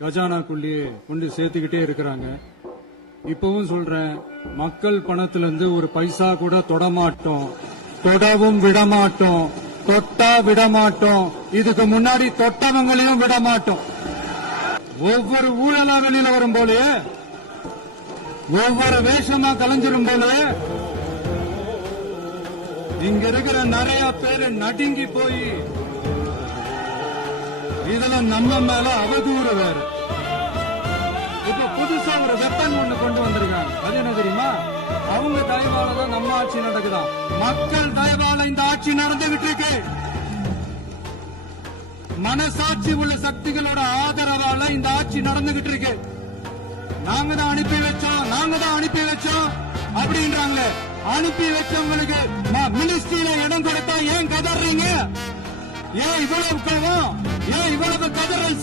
கஜானாக்குள்ளேயே கொண்டு சேர்த்துக்கிட்டே இருக்கிறாங்க. இப்பவும் சொல்றேன், மக்கள் பணத்திலிருந்து ஒரு பைசா கூட தொடமாட்டோம், தொடவும் விடமாட்டோம், தொட்டா விடமாட்டோம், இதுக்கு முன்னாடி தொட்டவங்களையும் விடமாட்டோம். ஒவ்வொரு ஊழலா வெளியில வரும் போலயே, ஒவ்வொரு வேஷமா கலைஞ்சிரும் போலயே இங்க இருக்கிற நிறைய பேரு நடுங்கி போய் இதுல நம்ம மேல அவதூறு வேற. இப்ப புதுசா ஒரு வெப்பன் ஒண்ணு கொண்டு வந்திருக்காங்க. அது என்ன தெரியுமா? அவங்க தயவால தான் நம்ம ஆட்சி நடக்குதான். மக்கள் தயவால இந்த ஆட்சி நடந்துகிட்டு இருக்கு. மனசாட்சி உள்ள சக்திகளோட ஆதரவால இந்த ஆட்சி நடந்துகிட்டு இருக்கு. நாங்க தான் அனுப்பி வச்சோம் அப்படின்றாங்க. அனுப்பி வச்சவங்களுக்கு மினிஸ்ட்ரியில இடம் கொடுத்தா ஏன் கதறீங்க? ஏன் இவ்வளவு கோவம்? ஏன் இவ்வளவு கதறல்?